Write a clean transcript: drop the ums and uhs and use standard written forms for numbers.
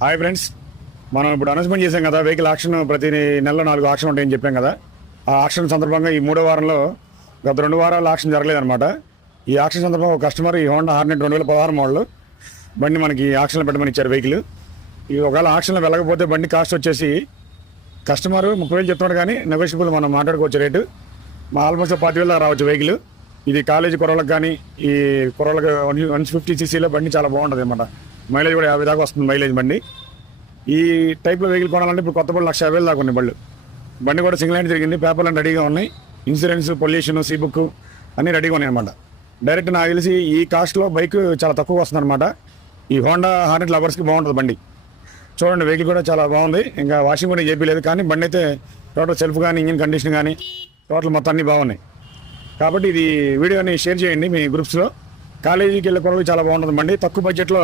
Hi friends, మనం ఇప్పుడు announcement చేసాం కదా, వెహికల్ ఆక్షన్ ప్రతి నెలలో 4 ఆక్షన్ ఉంటాయని చెప్పాం కదా. ఆ ఆక్షన్ సందర్భంగా ఈ 3వ వారంలో గత 2 వారాలు ఆక్షన్ జరగలేదన్నమాట. ఈ ఆక్షన్ సందర్భంగా ఒక కస్టమర్ ఈ హోండా హార్నెట్ 2016 మోడల్ బండి మనకి ఆక్షన్లో పెట్టమని ఇచ్చారు. వెహికల్ ఈ ఒకవేళ ఆక్షన్లో వెళ్ళకపోతే బండి కాస్ట్ వచ్చేసి కస్టమర్ 30,000 చెప్తున్నాడు, కానీ నెగోషియబుల్ మనం మాట్లాడుకోవచ్చు రేటు. మా ఆల్మోస్ట్ 40,000 దాకా రావచ్చు వెహికల్. ఇది కాలేజీ కుర్రలకు కానీ ఈ కుర్రలకు 150cc బండి చాలా బాగుంటుంది అన్నమాట. మైలేజ్ కూడా 50 దాకా వస్తుంది మైలేజ్ బండి. ఈ టైప్లో వెహికల్ కొనాలంటే ఇప్పుడు కొత్త బళ్ళు 1,50,000 దాకా ఉన్నాయి బళ్ళు. బండి కూడా సింగిల్ హ్యాండ్ తిరిగింది, పేపర్లు అన్నీ రెడీగా ఉన్నాయి, ఇన్సూరెన్స్, పొల్యూషన్, సీ బుక్ అన్నీ రెడీగా ఉన్నాయి అనమాట. డైరెక్ట్ నాకు తెలిసి ఈ కాస్ట్లో బైక్ చాలా తక్కువ వస్తుంది అనమాట. ఈ హోండా హార్నెట్ లవర్స్కి బాగుంటుంది బండి. చూడండి, వెహికల్ కూడా చాలా బాగుంది. ఇంకా వాషింగ్ కూడా చేయలేదు, కానీ బండి అయితే టోటల్ సెల్ఫ్ కానీ ఇంజిన్ కండిషన్ కానీ టోటల్ మొత్తం అన్నీ బాగున్నాయి. కాబట్టి ఇది వీడియోని షేర్ చేయండి మీ గ్రూప్స్లో. కాలేజీకి వెళ్ళే కొరకు చాలా బాగుంటుంది బండి. తక్కువ బడ్జెట్లో